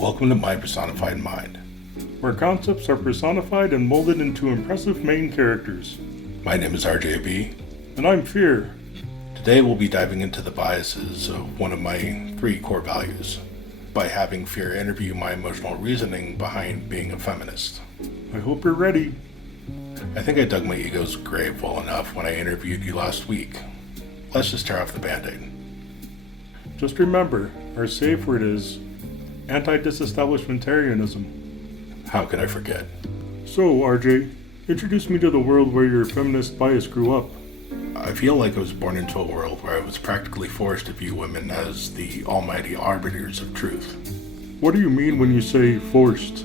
Welcome to My Personified Mind, where concepts are personified and molded into impressive main characters. My name is RJB. And I'm Fear. Today we'll be diving into the biases of one of my 3 core values, by having Fear interview my emotional reasoning behind being a feminist. I hope you're ready. I think I dug my ego's grave well enough when I interviewed you last week. Let's just tear off the band-aid. Just remember, our safe word is anti-disestablishmentarianism. How could I forget? So, RJ, introduce me to the world where your feminist bias grew up. I feel like I was born into a world where I was practically forced to view women as the almighty arbiters of truth. What do you mean when you say forced?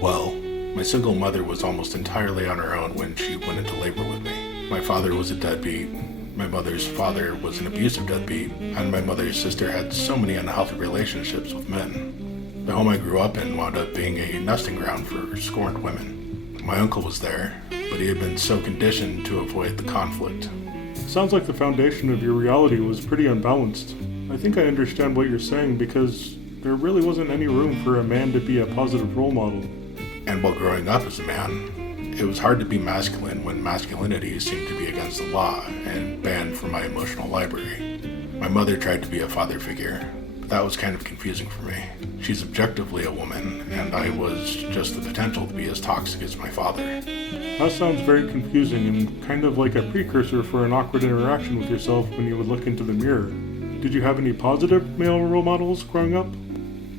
Well, my single mother was almost entirely on her own when she went into labor with me. My father was a deadbeat, my mother's father was an abusive deadbeat, and my mother's sister had so many unhealthy relationships with men. The home I grew up in wound up being a nesting ground for scorned women. My uncle was there, but he had been so conditioned to avoid the conflict. Sounds like the foundation of your reality was pretty unbalanced. I think I understand what you're saying because there really wasn't any room for a man to be a positive role model. And while growing up as a man, it was hard to be masculine when masculinity seemed to be against the law and banned from my emotional library. My mother tried to be a father figure, but that was kind of confusing for me. She's objectively a woman, and I was just the potential to be as toxic as my father. That sounds very confusing and kind of like a precursor for an awkward interaction with yourself when you would look into the mirror. Did you have any positive male role models growing up?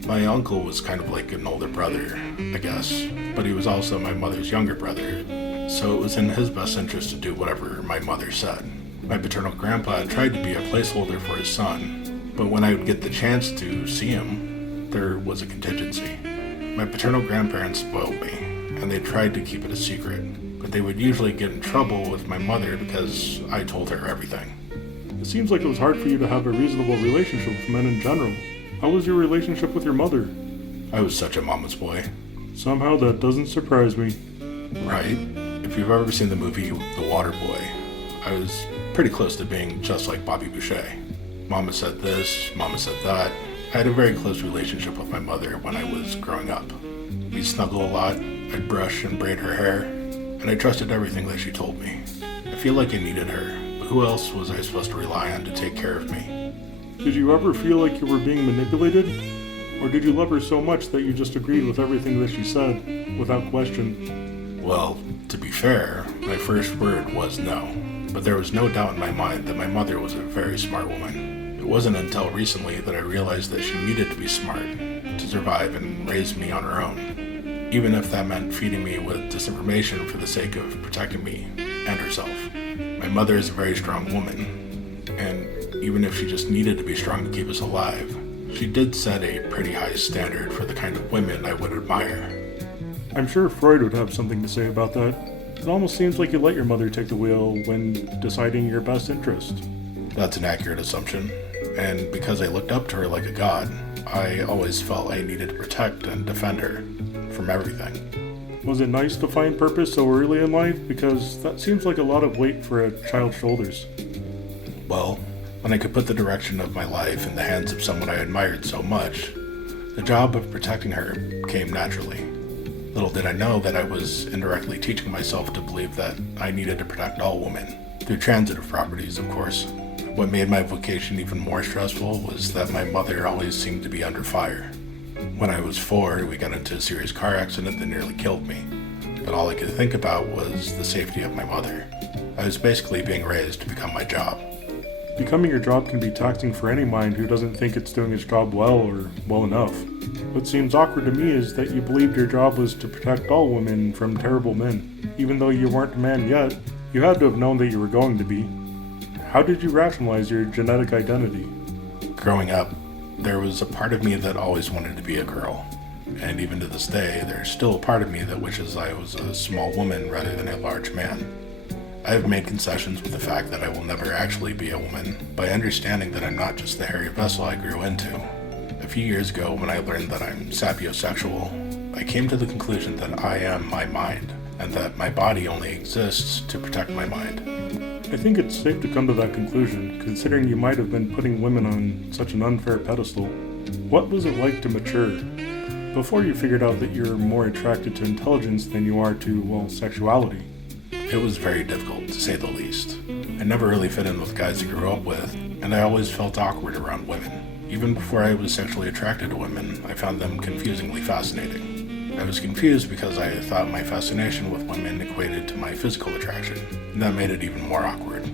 My uncle was kind of like an older brother, I guess, but he was also my mother's younger brother, so it was in his best interest to do whatever my mother said. My paternal grandpa tried to be a placeholder for his son, but when I would get the chance to see him, there was a contingency. My paternal grandparents spoiled me, and they tried to keep it a secret, but they would usually get in trouble with my mother because I told her everything. It seems like it was hard for you to have a reasonable relationship with men in general. How was your relationship with your mother? I was such a mama's boy. Somehow that doesn't surprise me. Right? If you've ever seen the movie The Water Boy, I was pretty close to being just like Bobby Boucher. Mama said this, Mama said that. I had a very close relationship with my mother when I was growing up. We'd snuggle a lot, I'd brush and braid her hair, and I trusted everything that she told me. I feel like I needed her, but who else was I supposed to rely on to take care of me? Did you ever feel like you were being manipulated? Or did you love her so much that you just agreed with everything that she said, without question? Well, to be fair, my first word was no, but there was no doubt in my mind that my mother was a very smart woman. It wasn't until recently that I realized that she needed to be smart to survive and raise me on her own, even if that meant feeding me with disinformation for the sake of protecting me and herself. My mother is a very strong woman, and even if she just needed to be strong to keep us alive, she did set a pretty high standard for the kind of women I would admire. I'm sure Freud would have something to say about that. It almost seems like you let your mother take the wheel when deciding your best interest. That's an accurate assumption, and because I looked up to her like a god, I always felt I needed to protect and defend her from everything. Was it nice to find purpose so early in life? Because that seems like a lot of weight for a child's shoulders. Well, when I could put the direction of my life in the hands of someone I admired so much, the job of protecting her came naturally. Little did I know that I was indirectly teaching myself to believe that I needed to protect all women, through transitive properties, of course. What made my vocation even more stressful was that my mother always seemed to be under fire. When I was 4, we got into a serious car accident that nearly killed me, but all I could think about was the safety of my mother. I was basically being raised to become my job. Becoming your job can be taxing for any mind who doesn't think it's doing its job well or well enough. What seems awkward to me is that you believed your job was to protect all women from terrible men. Even though you weren't a man yet, you had to have known that you were going to be. How did you rationalize your genetic identity? Growing up, there was a part of me that always wanted to be a girl. And even to this day, there's still a part of me that wishes I was a small woman rather than a large man. I have made concessions with the fact that I will never actually be a woman by understanding that I'm not just the hairy vessel I grew into. A few years ago, when I learned that I'm sapiosexual, I came to the conclusion that I am my mind, and that my body only exists to protect my mind. I think it's safe to come to that conclusion, considering you might have been putting women on such an unfair pedestal. What was it like to mature? before you figured out that you're more attracted to intelligence than you are to, well, sexuality? It was very difficult, to say the least. I never really fit in with guys I grew up with, and I always felt awkward around women. Even before I was sexually attracted to women, I found them confusingly fascinating. I was confused because I thought my fascination with women equated to my physical attraction, and that made it even more awkward.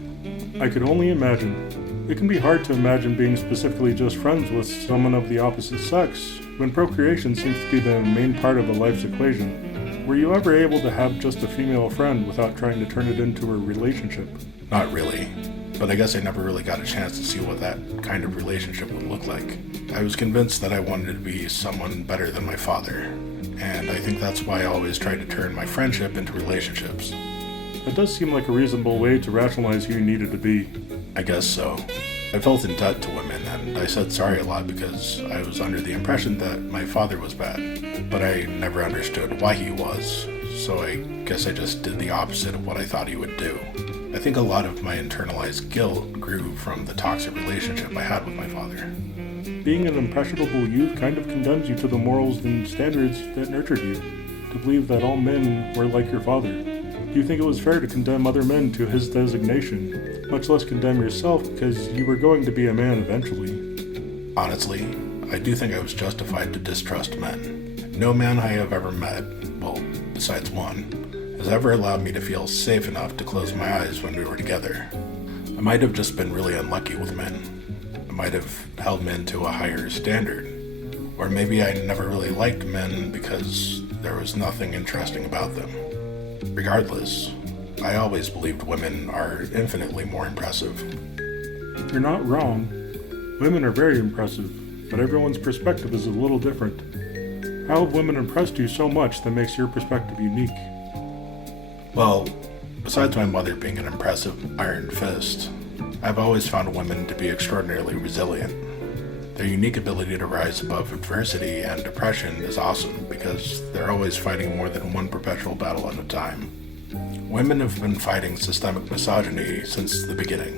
I could only imagine. It can be hard to imagine being specifically just friends with someone of the opposite sex, when procreation seems to be the main part of a life's equation. Were you ever able to have just a female friend without trying to turn it into a relationship? Not really, but I guess I never really got a chance to see what that kind of relationship would look like. I was convinced that I wanted to be someone better than my father, and I think that's why I always tried to turn my friendship into relationships. That does seem like a reasonable way to rationalize who you needed to be. I guess so. I felt in debt to women, and I said sorry a lot because I was under the impression that my father was bad, but I never understood why he was, so I guess I just did the opposite of what I thought he would do. I think a lot of my internalized guilt grew from the toxic relationship I had with my father. Being an impressionable youth kind of condemns you to the morals and standards that nurtured you, to believe that all men were like your father. Do you think it was fair to condemn other men to his designation, much less condemn yourself because you were going to be a man eventually? Honestly, I do think I was justified to distrust men. No man I have ever met, well, besides one, has ever allowed me to feel safe enough to close my eyes when we were together. I might have just been really unlucky with men. I might have held men to a higher standard. Or maybe I never really liked men because there was nothing interesting about them. Regardless, I always believed women are infinitely more impressive. You're not wrong. Women are very impressive, but everyone's perspective is a little different. How have women impressed you so much that makes your perspective unique? Well, besides my mother being an impressive iron fist, I've always found women to be extraordinarily resilient. Their unique ability to rise above adversity and depression is awesome because they're always fighting more than one perpetual battle at a time. Women have been fighting systemic misogyny since the beginning,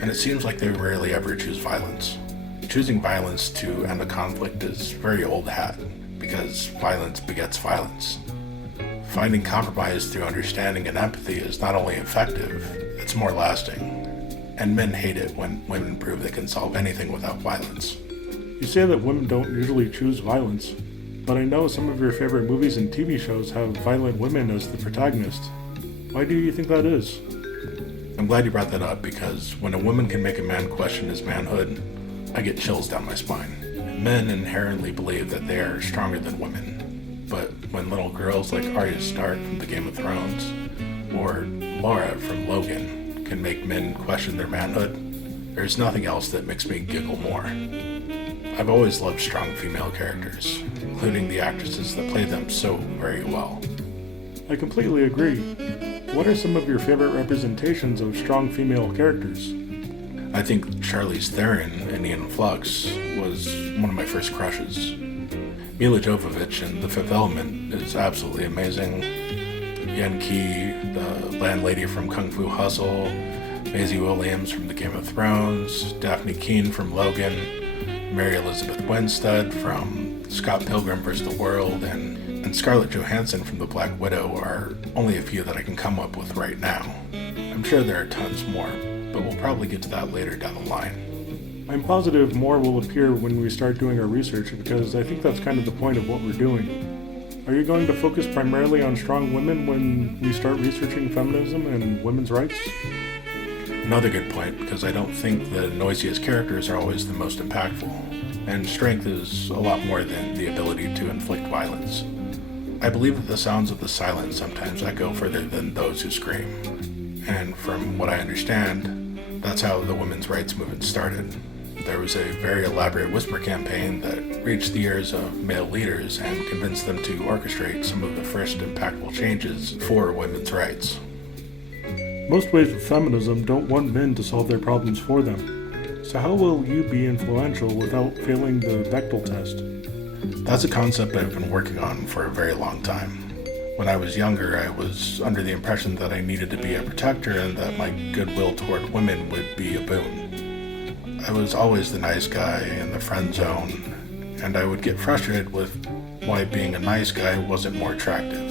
and it seems like they rarely ever choose violence. Choosing violence to end a conflict is very old hat, because violence begets violence. Finding compromise through understanding and empathy is not only effective, it's more lasting. And men hate it when women prove they can solve anything without violence. You say that women don't usually choose violence, but I know some of your favorite movies and TV shows have violent women as the protagonist. Why do you think that is? I'm glad you brought that up because when a woman can make a man question his manhood, I get chills down my spine. Men inherently believe that they are stronger than women, but when little girls like Arya Stark from the Game of Thrones or Laura from Logan can make men question their manhood, there's nothing else that makes me giggle more. I've always loved strong female characters, including the actresses that play them so very well. I completely agree. What are some of your favorite representations of strong female characters? I think Charlize Theron in Ian Flux was one of my first crushes. Mila Jovovich in The Fifth Element is absolutely amazing. Yen Ki, the landlady from Kung Fu Hustle, Maisie Williams from The Game of Thrones, Daphne Keane from Logan, Mary Elizabeth Winstead from Scott Pilgrim vs. the World, and Scarlett Johansson from The Black Widow are only a few that I can come up with right now. I'm sure there are tons more, but we'll probably get to that later down the line. I'm positive more will appear when we start doing our research because I think that's kind of the point of what we're doing. Are you going to focus primarily on strong women when we start researching feminism and women's rights? Another good point, because I don't think the noisiest characters are always the most impactful, and strength is a lot more than the ability to inflict violence. I believe that the sounds of the silent sometimes echo further than those who scream, and from what I understand, that's how the women's rights movement started. There was a very elaborate whisper campaign that reached the ears of male leaders and convinced them to orchestrate some of the first impactful changes for women's rights. Most ways of feminism don't want men to solve their problems for them. So how will you be influential without failing the Bechdel test? That's a concept I've been working on for a very long time. When I was younger, I was under the impression that I needed to be a protector and that my goodwill toward women would be a boon. I was always the nice guy in the friend zone, and I would get frustrated with why being a nice guy wasn't more attractive.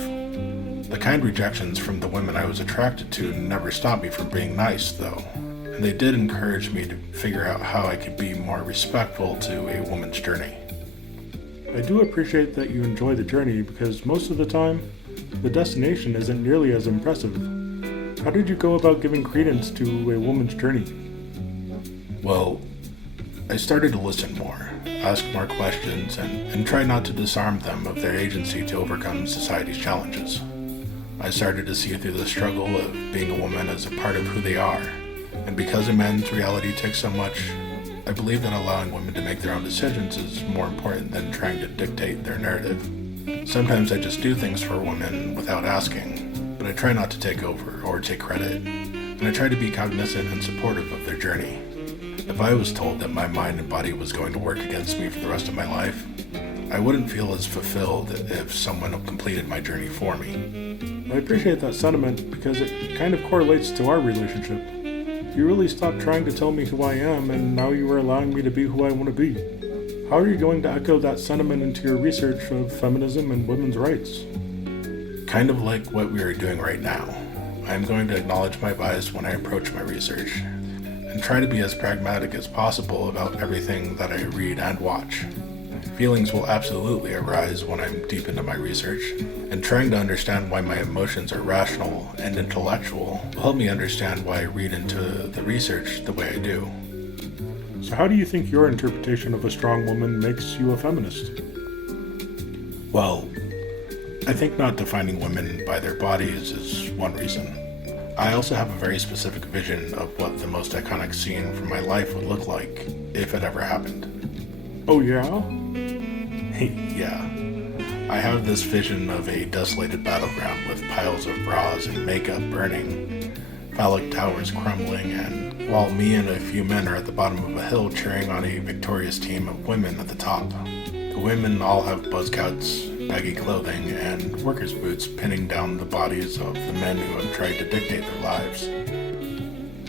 The kind rejections from the women I was attracted to never stopped me from being nice, though, and they did encourage me to figure out how I could be more respectful to a woman's journey. I do appreciate that you enjoy the journey because most of the time, the destination isn't nearly as impressive. How did you go about giving credence to a woman's journey? Well, I started to listen more, ask more questions, and try not to disarm them of their agency to overcome society's challenges. I started to see through the struggle of being a woman as a part of who they are, and because a man's reality takes so much, I believe that allowing women to make their own decisions is more important than trying to dictate their narrative. Sometimes I just do things for women without asking, but I try not to take over or take credit, and I try to be cognizant and supportive of their journey. If I was told that my mind and body was going to work against me for the rest of my life, I wouldn't feel as fulfilled if someone completed my journey for me. I appreciate that sentiment because it kind of correlates to our relationship. You really stopped trying to tell me who I am, and now you are allowing me to be who I want to be. How are you going to echo that sentiment into your research of feminism and women's rights? Kind of like what we are doing right now. I am going to acknowledge my bias when I approach my research, and try to be as pragmatic as possible about everything that I read and watch. Feelings will absolutely arise when I'm deep into my research, and trying to understand why my emotions are rational and intellectual will help me understand why I read into the research the way I do. So how do you think your interpretation of a strong woman makes you a feminist? Well, I think not defining women by their bodies is one reason. I also have a very specific vision of what the most iconic scene from my life would look like if it ever happened. Oh yeah? Yeah. I have this vision of a desolated battleground with piles of bras and makeup burning, phallic towers crumbling, and while me and a few men are at the bottom of a hill cheering on a victorious team of women at the top. The women all have buzz cuts, baggy clothing, and workers' boots pinning down the bodies of the men who have tried to dictate their lives.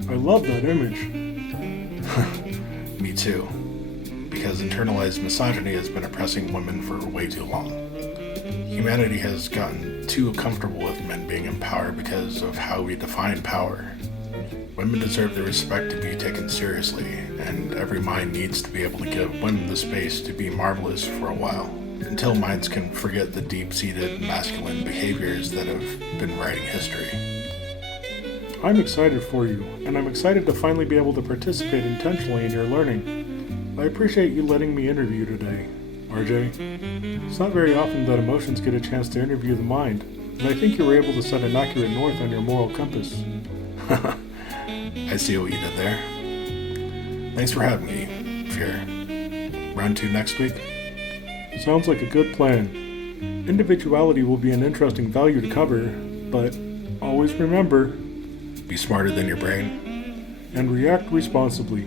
I love that image. Me too. Because internalized misogyny has been oppressing women for way too long. Humanity has gotten too comfortable with men being in power because of how we define power. Women deserve the respect to be taken seriously, and every mind needs to be able to give women the space to be marvelous for a while, until minds can forget the deep-seated masculine behaviors that have been writing history. I'm excited for you, and I'm excited to finally be able to participate intentionally in your learning. I appreciate you letting me interview today, RJ. It's not very often that emotions get a chance to interview the mind, and I think you were able to set an accurate north on your moral compass. I see what you did there. Thanks for having me, Fear. Round 2 next week? Sounds like a good plan. Individuality will be an interesting value to cover, but always remember, Be smarter than your brain. and react responsibly.